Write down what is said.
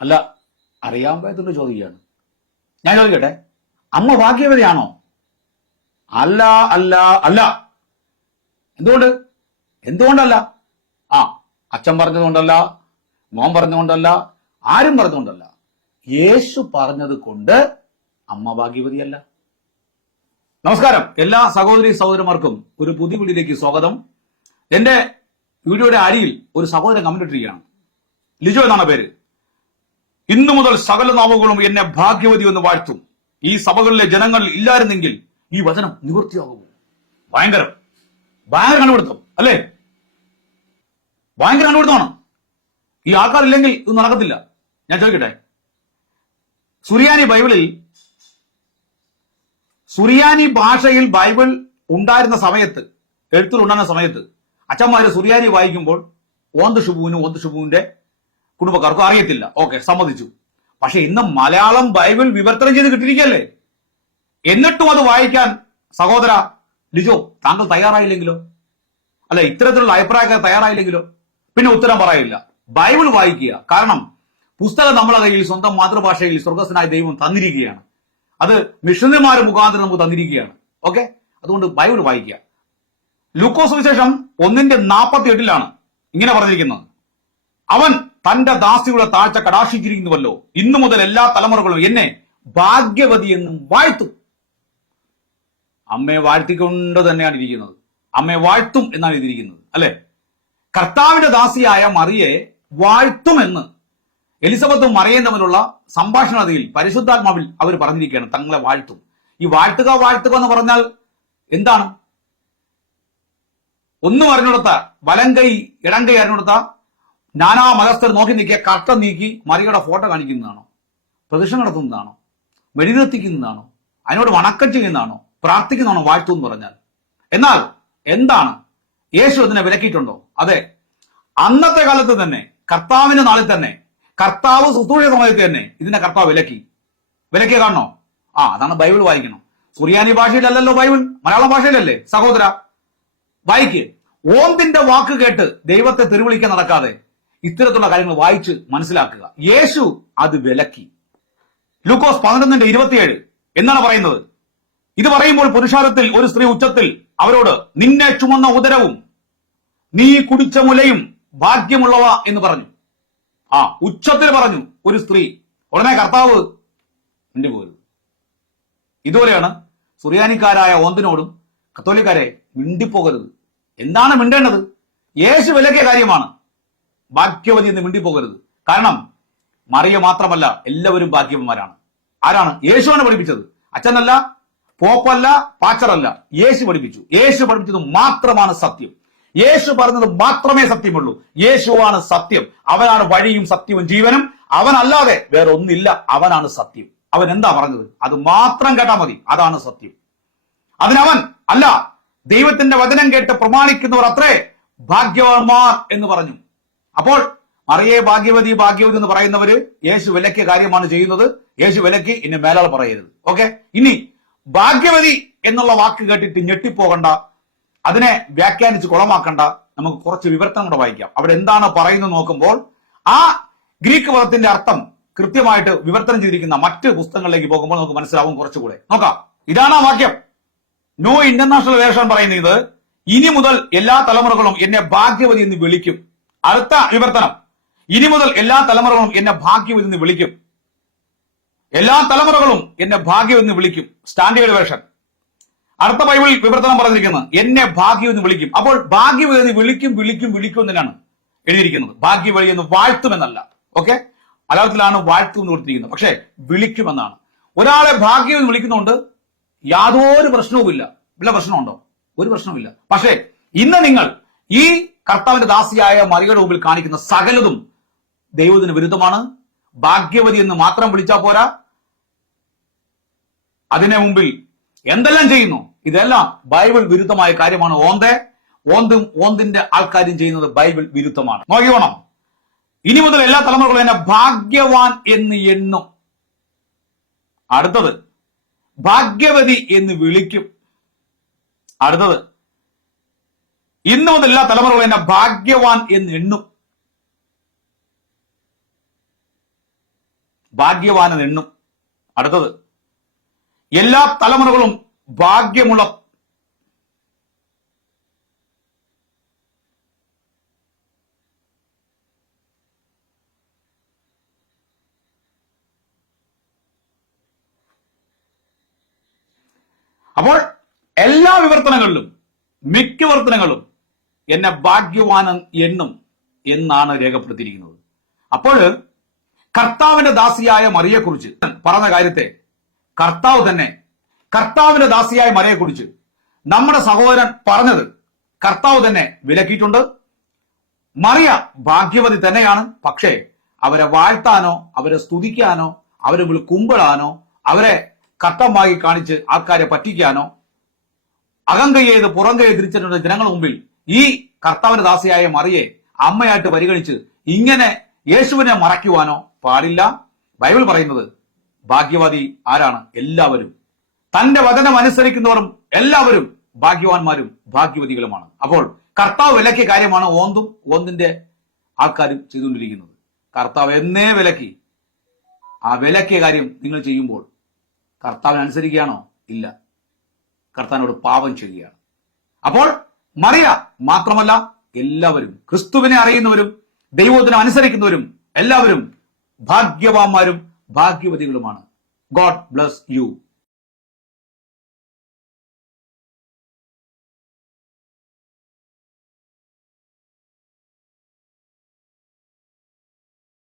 അല്ല അറിയാൻ പറ്റുന്ന ചോദിക്കുകയാണ്. ഞാൻ ചോദിക്കട്ടെ അമ്മ ഭാഗ്യവതിയാണോ? അല്ല അല്ല അല്ല. എന്തുകൊണ്ട്? എന്തുകൊണ്ടല്ല? ആ അച്ഛൻ പറഞ്ഞതുകൊണ്ടല്ല മോൻ പറഞ്ഞതുകൊണ്ടല്ല ആരും പറഞ്ഞതുകൊണ്ടല്ല. യേശു പറഞ്ഞത് കൊണ്ട് അമ്മ ഭാഗ്യവതിയല്ല. നമസ്കാരം. എല്ലാ സഹോദരി സഹോദരന്മാർക്കും ഒരു പുതിയ സ്വാഗതം. എന്റെ വീഡിയോയുടെ അരിയിൽ ഒരു സഹോദരൻ കമന്റ് ലിജോ എന്നാണ് പേര്. ഇന്നു മുതൽ സകല നാവുകളും എന്നെ ഭാഗ്യവതി എന്ന് വാഴ്ത്തും. ഈ സഭകളിലെ ജനങ്ങൾ ഇല്ലായിരുന്നെങ്കിൽ ഈ വചനം നിവൃത്തിയാകും ഭയങ്കരം. ഭയങ്കര കണ്ടുപിടുത്തം അല്ലേ? ഭയങ്കര കണ്ടുപിടുത്തമാണ് ഈ ആൾക്കാരില്ലെങ്കിൽ ഇത് നടക്കത്തില്ല. ഞാൻ ചോദിക്കട്ടെ? സുറിയാനി ബൈബിളിൽ സുറിയാനി ഭാഷയിൽ ബൈബിൾ ഉണ്ടായിരുന്ന സമയത്ത് എഴുത്തിൽ ഉണ്ടായിരുന്ന സമയത്ത് അച്ഛന്മാര് സുറിയാനി വായിക്കുമ്പോൾ ഓന്ത് ഷുബുവിനും ഓന്ത് ഷുബുവിന്റെ കുടുംബക്കാർക്കും അറിയത്തില്ല. ഓക്കെ സമ്മതിച്ചു. പക്ഷെ ഇന്ന് മലയാളം ബൈബിൾ വിവർത്തനം ചെയ്ത് കിട്ടിയിരിക്കല്ലേ എന്നിട്ടും അത് വായിക്കാൻ സഹോദര ലിജോ താങ്കൾ തയ്യാറായില്ലെങ്കിലോ? അല്ല ഇത്തരത്തിലുള്ള അഭിപ്രായക്കാർ തയ്യാറായില്ലെങ്കിലോ? പിന്നെ ഉത്തരം പറയില്ല. ബൈബിൾ വായിക്കുക. കാരണം പുസ്തകം നമ്മളെ കയ്യിൽ സ്വന്തം മാതൃഭാഷയിൽ സ്വർഗസ്വനായ ദൈവം തന്നിരിക്കുകയാണ്. അത് മിഷണറിമാർ മുഖാന്തരം നമുക്ക് തന്നിരിക്കുകയാണ്. ഓക്കെ? അതുകൊണ്ട് ബൈബിൾ വായിക്കുക. ലൂക്കോസ് വിശേഷം ഒന്നിന്റെ നാൽപ്പത്തി എട്ടിലാണ് ഇങ്ങനെ പറഞ്ഞിരിക്കുന്നത്. അവൻ തന്റെ ദാസിയുടെ താഴ്ച കടാക്ഷിച്ചിരിക്കുന്നുവല്ലോ. ഇന്നു മുതൽ എല്ലാ തലമുറകളും എന്നെ ഭാഗ്യവതി എന്നും വാഴ്ത്തും. അമ്മയെ വാഴ്ത്തിക്കൊണ്ട് തന്നെയാണ് ഇരിക്കുന്നത്. അമ്മയെ വാഴ്ത്തും എന്നാണ് ഇതിരിക്കുന്നത് അല്ലെ? കർത്താവിന്റെ ദാസിയായ മറിയെ വാഴ്ത്തുമെന്ന് എലിസബത്തും മറിയയും തമ്മിലുള്ള സംഭാഷണതയിൽ പരിശുദ്ധാത്മാവിൽ അവർ പറഞ്ഞിരിക്കുകയാണ് തങ്ങളെ വാഴ്ത്തും. ഈ വാഴ്ത്തുക വാഴ്ത്തുക എന്ന് പറഞ്ഞാൽ എന്താണ്? ഒന്നും അറിഞ്ഞുകൊടുത്ത വലം കൈ ഇടം കൈ അറിഞ്ഞുകൊടുത്ത നാനാ മതസ്ഥർ നോക്കി നിൽക്കിയ കട്ട നീക്കി മറിയുടെ ഫോട്ടോ കാണിക്കുന്നതാണോ? പ്രദക്ഷിണം നടത്തുന്നതാണോ? വെടിനിർത്തിക്കുന്നതാണോ അതിനോട് വണക്കം ചെയ്യുന്നതാണോ? പ്രാർത്ഥിക്കുന്നതാണോ? വാഴ്ത്തു എന്ന് പറഞ്ഞാൽ. എന്നാൽ എന്താണ്? യേശു അതിനെ വിലക്കിയിട്ടുണ്ടോ? അതെ. അന്നത്തെ കാലത്ത് തന്നെ കർത്താവിന്റെ നാളിൽ തന്നെ കർത്താവ് ശുശ്രൂഷ സമയത്ത് തന്നെ ഇതിനെ കർത്താവ് വിലക്കി. വിലക്കിയ കാണണോ? ആ അതാണ് ബൈബിൾ വായിക്കണം. സുറിയാനി ഭാഷയിലല്ലല്ലോ ബൈബിൾ? മലയാളം ഭാഷയിലല്ലേ? സഹോദര വായിക്ക്. ഓന്തിന്റെ വാക്ക് കേട്ട് ദൈവത്തെ തിരുവിളിക്കാൻ നടക്കാതെ ഇത്തരത്തിലുള്ള കാര്യങ്ങൾ വായിച്ച് മനസ്സിലാക്കുക. യേശു അത് വിലക്കി. ലൂക്കോസ് പതിനൊന്നിന്റെ ഇരുപത്തിയേഴ്. എന്നാണ് പറയുന്നത്? ഇത് പറയുമ്പോൾ പുരുഷാരത്തിൽ ഒരു സ്ത്രീ ഉച്ചത്തിൽ അവരോട് നിന്നെ ചുമന്ന ഉദരവും നീ കുടിച്ച മുലയും ഭാഗ്യമുള്ളവ എന്ന് പറഞ്ഞു. ആ ഉച്ചത്തിൽ പറഞ്ഞു ഒരു സ്ത്രീ ഉടനെ കർത്താവ് എന്റെ പോലും ഇതുപോലെയാണ് സുറിയാനിക്കാരായ ഓന്തിനോടും കത്തോലിക്കാരെ മിണ്ടിപ്പോകരുത്. എന്താണ് മിണ്ടേണ്ടത്? യേശു വിലക്കിയ കാര്യമാണ്. ഭാഗ്യവതി എന്ന് മിണ്ടിപ്പോകരുത്. കാരണം മറിയ മാത്രമല്ല എല്ലാവരും ഭാഗ്യവന്മാരാണ്. ആരാണ്? യേശുവാണ് പഠിപ്പിച്ചത്. അച്ഛനല്ല പോപ്പല്ല പാച്ചറല്ല. യേശു പഠിപ്പിച്ചു. യേശു പഠിപ്പിച്ചത് മാത്രമാണ് സത്യം. യേശു പറഞ്ഞത് മാത്രമേ സത്യമുള്ളൂ. യേശുവാണ് സത്യം. അവനാണ് വഴിയും സത്യവും ജീവനും. അവനല്ലാതെ വേറെ ഒന്നില്ല അവനാണ് സത്യം. അവൻ എന്താ പറഞ്ഞത്? അത് മാത്രം കേട്ടാ മതി. അതാണ് സത്യം. അതിനവൻ അല്ല ദൈവത്തിന്റെ വചനം കേട്ട് പ്രമാണിക്കുന്നവർ അത്രേ ഭാഗ്യവാന്മാർ എന്ന് പറഞ്ഞു. അപ്പോൾ മറിയെ ഭാഗ്യവതി ഭാഗ്യവതി എന്ന് പറയുന്നവര് യേശു വിലക്കിയ കാര്യമാണ് ചെയ്യുന്നത്. യേശു വിലക്കി ഇനി മേലാൾ പറയരുത്. ഓക്കെ? ഇനി ഭാഗ്യവതി എന്നുള്ള വാക്ക് കേട്ടിട്ട് ഞെട്ടിപ്പോകണ്ട. അതിനെ വ്യാഖ്യാനിച്ച് കുളമാക്കണ്ട. നമുക്ക് കുറച്ച് വിവർത്തനം കൂടെ വായിക്കാം. അവിടെ എന്താണ് പറയുന്നത് നോക്കുമ്പോൾ ആ ഗ്രീക്ക് പദത്തിന്റെ അർത്ഥം കൃത്യമായിട്ട് വിവർത്തനം ചെയ്തിരിക്കുന്ന മറ്റ് പുസ്തകങ്ങളിലേക്ക് പോകുമ്പോൾ നമുക്ക് മനസ്സിലാവും കുറച്ചുകൂടെ. നോക്കാം. ഇതാണ് ആ വാക്യം. ന്യൂ ഇന്റർനാഷണൽ വേർഷൻ പറയുന്നത് ഇനി മുതൽ എല്ലാ തലമുറകളും എന്നെ ഭാഗ്യവതി എന്ന് വിളിക്കും. അടുത്ത വിവർത്തനം. ഇനി മുതൽ എല്ലാ തലമുറകളും എന്നെ ഭാഗ്യം എന്ന് വിളിക്കും. എല്ലാ തലമുറകളും എന്നെ ഭാഗ്യം എന്ന് വിളിക്കും. Standard version. അടുത്ത ബൈബിൾ വിവർത്തനം പറഞ്ഞിരിക്കുന്നത് എന്നെ ഭാഗ്യം എന്ന് വിളിക്കും. അപ്പോൾ ഭാഗ്യം എന്ന് വിളിക്കും വിളിക്കും വിളിക്കും എന്നാണ് എഴുതിയിരിക്കുന്നത്. ഭാഗ്യവഴി എന്ന് വാഴ്ത്തുമെന്നല്ല. ഓക്കെ? മലയാളത്തിലാണ് വാഴ്ത്തു എന്ന് കൊടുത്തിരിക്കുന്നത്. പക്ഷേ വിളിക്കുമെന്നാണ്. ഒരാളെ ഭാഗ്യം എന്ന് വിളിക്കുന്നുണ്ട് യാതൊരു പ്രശ്നവുമില്ല. ഇല്ല പ്രശ്നമുണ്ടോ? ഒരു പ്രശ്നവുമില്ല. പക്ഷേ ഇന്ന് നിങ്ങൾ ഈ കർത്താവിന്റെ ദാസിയായ മറിയുടെ മുമ്പിൽ കാണിക്കുന്ന സകലതും ദൈവത്തിന് വിരുദ്ധമാണ്. ഭാഗ്യവതി എന്ന് മാത്രം വിളിച്ചാൽ പോരാ. അതിനെ മുമ്പിൽ എന്തെല്ലാം ചെയ്യുന്നു? ഇതെല്ലാം ബൈബിൾ വിരുദ്ധമായ കാര്യമാണ്. ഓന്തെ ഓന്തും ഓന്തിന്റെ ആൾക്കാരും ചെയ്യുന്നത് ബൈബിൾ വിരുദ്ധമാണ്. നോക്കിയോണം ഇനി മുതൽ എല്ലാ തലമുറകളും എന്നെ ഭാഗ്യവാൻ എന്ന് എണ്ണും. അടുത്തത് ഭാഗ്യവതി എന്ന് വിളിക്കും. അടുത്തത് ഇന്നു മുതൽ എല്ലാ തലമുറകളും എന്നെ ഭാഗ്യവാൻ എന്ന് എണ്ണും. ഭാഗ്യവാൻ എന്ന് എണ്ണും. അടുത്തത് എല്ലാ തലമുറകളും ഭാഗ്യമുള്ള അപ്പോൾ എല്ലാ വിവർത്തനങ്ങളിലും മിക്ക വിവർത്തനങ്ങളും എന്നെ ഭാഗ്യവാനം എണ്ണും എന്നാണ് രേഖപ്പെടുത്തിയിരിക്കുന്നത്. അപ്പോൾ കർത്താവിന്റെ ദാസിയായ മറിയെക്കുറിച്ച് പറഞ്ഞ കാര്യത്തെ കർത്താവ് തന്നെ കർത്താവിന്റെ ദാസിയായ മറിയെക്കുറിച്ച് നമ്മുടെ സഹോദരൻ പറഞ്ഞത് കർത്താവ് തന്നെ വിലക്കിയിട്ടുണ്ട്. മറിയ ഭാഗ്യവതി തന്നെയാണ്. പക്ഷേ അവരെ വാഴ്ത്താനോ അവരെ സ്തുതിക്കാനോ അവരെ കുമ്പിടാനോ അവരെ കട്ടമായി കാണിച്ച് ആൾക്കാരെ പറ്റിക്കാനോ അകങ്കൈ ചെയ്ത് പുറം കൈ തിരിച്ചിട്ടുണ്ട് ജനങ്ങൾ മുമ്പിൽ. ഈ കർത്താവിന്റെ ദാസിയായ മറിയെ അമ്മയായിട്ട് പരിഗണിച്ച് ഇങ്ങനെ യേശുവിനെ മറയ്ക്കുവാനോ പാടില്ല. ബൈബിൾ പറയുന്നത് ഭാഗ്യവാദി ആരാണ്? എല്ലാവരും. തന്റെ വചനം അനുസരിക്കുന്നവരും എല്ലാവരും ഭാഗ്യവാന്മാരും ഭാഗ്യവതികളുമാണ്. അപ്പോൾ കർത്താവ് വിലക്കിയ കാര്യമാണ് ഓന്തും ഓന്തിന്റെ ആൾക്കാരും ചെയ്തുകൊണ്ടിരിക്കുന്നത്. കർത്താവ് എന്നേ വിലക്കി. ആ വിലക്കിയ കാര്യം നിങ്ങൾ ചെയ്യുമ്പോൾ കർത്താവിനെ അനുസരിക്കുകയാണോ ഇല്ല. കർത്താവിനോട് പാപം ചെയ്യുകയാണ്. അപ്പോൾ മറിയ മാത്രമല്ല എല്ലാവരും ക്രിസ്തുവിനെ അറിയുന്നവരും ദൈവത്തിനെ അനുസരിക്കുന്നവരും എല്ലാവരും ഭാഗ്യവാന്മാരും ഭാഗ്യവതികളുമാണ്. God bless you